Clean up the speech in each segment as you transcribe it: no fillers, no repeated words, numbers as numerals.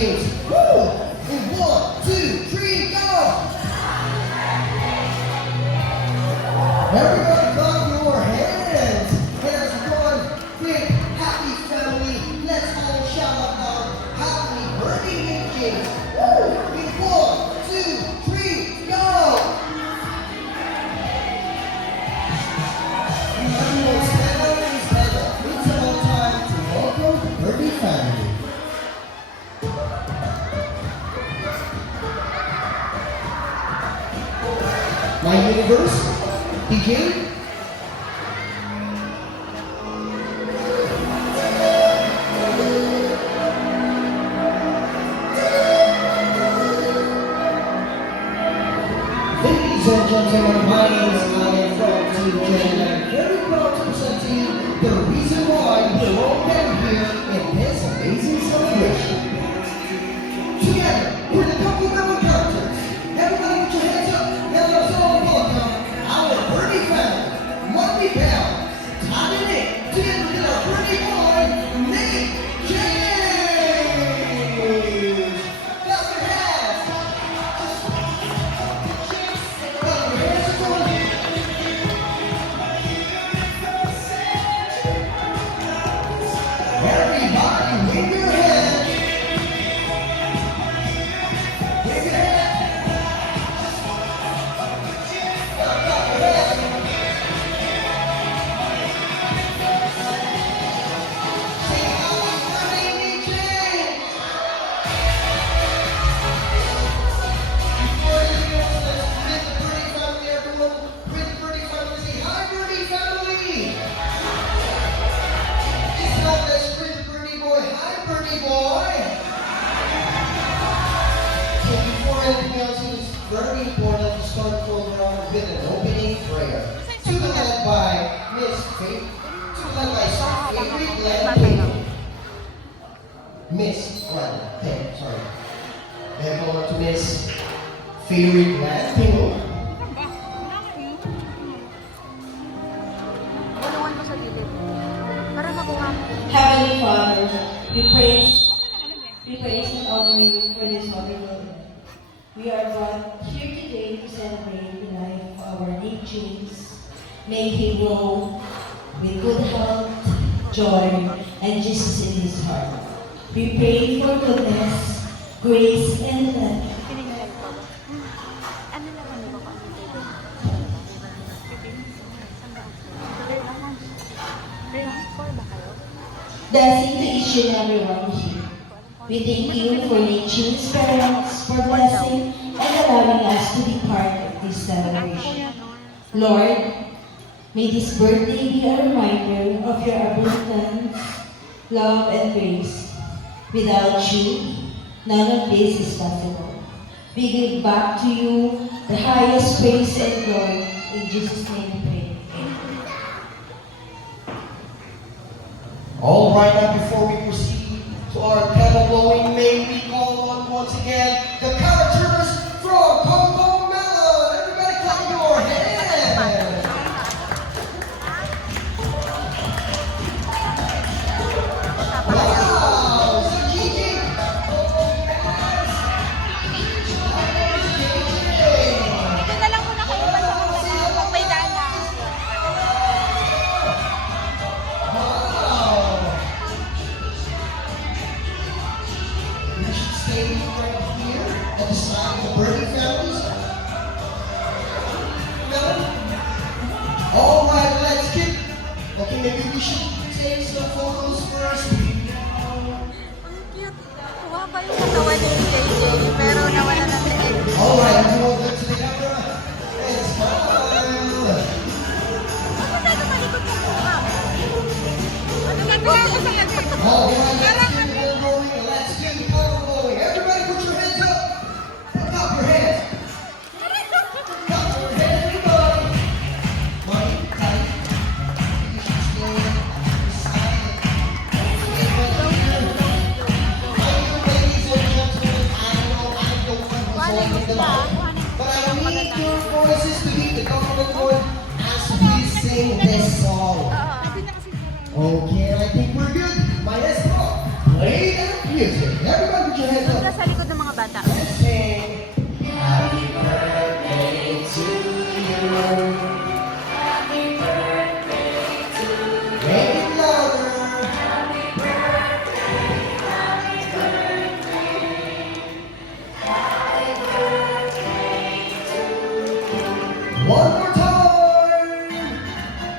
kids. Woo! In 1, 2, 3, go! Everybody clap your hands. There's one big happy family. Let's all shout out our happy birthday kids. Woo! In 1, 2, 3, go! Everyone stand up and stand up. It's about time to welcome the birthday family. My universe, DJ. Ladies and gentlemen, my name is Alan from Team J, and I'm very proud to present to you the reason why we're all gathered here in this amazing celebration. Together, we're the couple member characters. Everybody put your hands up and let us all welcome our birthday family. Monday Bell, Todd and Nick, together with our birthday boy, Nick James. Clap your hands. Clap your hands for them. Everybody, wave your hands. Wave your hands. Clap your hands. Say happy birthday, Nick James. Before anything else, let's greet the Birdie family, everyone. Greet the Birdie family. Say hi, Birdie family. It's not let's greet the Birdie boy. Hi, Birdie boy. So before anything else, it is very important to start the program with an opening prayer. To the led by Miss Faith, to the led by some favorite Glenn. Miss Glenn, sorry. Then go on to Miss Favorite Glenn Pingo. Tulungan ko sa gilid. Para makuha mo. Heavenly Father, we praise and honor you for this wonderful day. We are brought here today to celebrate the life of our Nick James. May he grow with good health, joy, and Jesus in his heart. We pray for goodness, grace, and love. Pinigilay ko. Ano naman yung baka? Ba kayo? Blessing to each and every one here. We thank you for Nick James' parents, for blessing and allowing us to be part of this celebration. Lord, may this birthday be a reminder of your abundance, love, and grace. Without you, none of this is possible. We give back to you the highest praise and glory. In Jesus' name we pray. All right, now before we proceed to our candle blowing, may we call on once again the characters from Coco Melon. Everybody clap your hands. Wow, so Gigi. Ito na lang muna kayo ba pag may dana? Wow. You should stay right here at the side of the Birdie families. Melon? All right, let's get. Okay, maybe we should take some photos first. Ang cute. Kuha pa yung katawan ni JJ, pero nawala na sa egg. All right, everyone, go to the camera and smile. Ano tayo malikot mo kuha? Ano gagawin ko sa egg? All right, let's get it going. Let's get it going. Everybody, put your hands up. Put up your hands. Put up your hands, everybody. Money, tight. You should stay beside it. Stay right here. Hi, you ladies and gentlemen. I know who's holding the line, but I need your voices to be the government voice as we sing this song. Okay, I think we're good. Maestro, play that music. Everybody put your hands up. sa likod ng mga bata. Sing happy birthday to you. Happy birthday to you. Make it louder. Happy birthday, happy birthday. Happy birthday to you. One more time.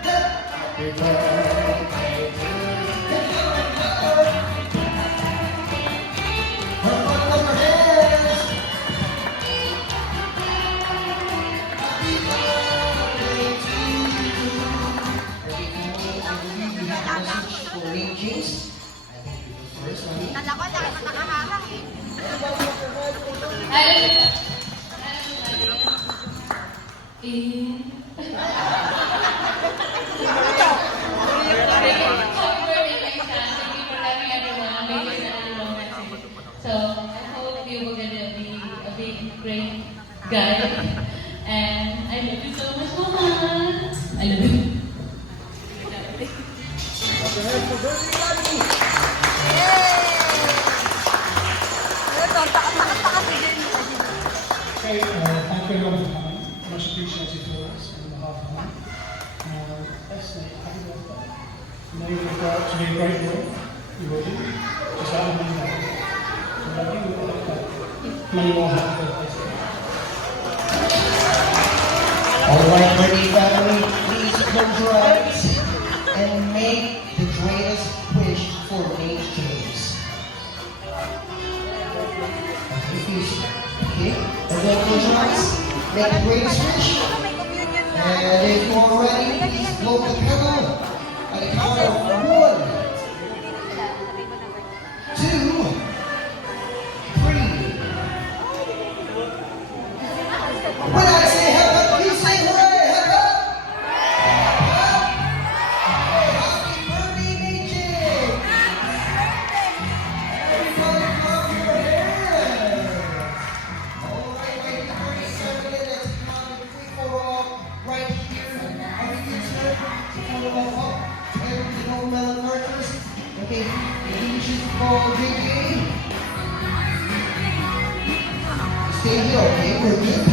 Happy birthday to you. Nalako, dahil matakaharang eh. So I hope you will gonna be a big, great guy. And I love you so much, Mama. I love you. Ito, takas-takas si Jenny. Okay, thank you everyone for coming. Much appreciated for us on behalf of them. Firstly, happy birthday. I know you're going to grow up to be a great boy. You will do. Just like me now. So you will have many more happy birthdays. All right, Brittany family, please close your eyes and make the greatest wish for Nate James. Okay, and then close your eyes, make the greatest wish. May communion na. And if you are ready, please blow the candle at the count of 1, 2, 3. When I say hep hep, you say hooray! Hep hep! Happy birthday, Nate James! Everybody clap your hands! Alright, wait, 37 minutes. Come on, free for all. Right here. Are we good, sir? To follow up. To know melon markers. Okay, maybe we should call JJ. Stay here, okay? We're good.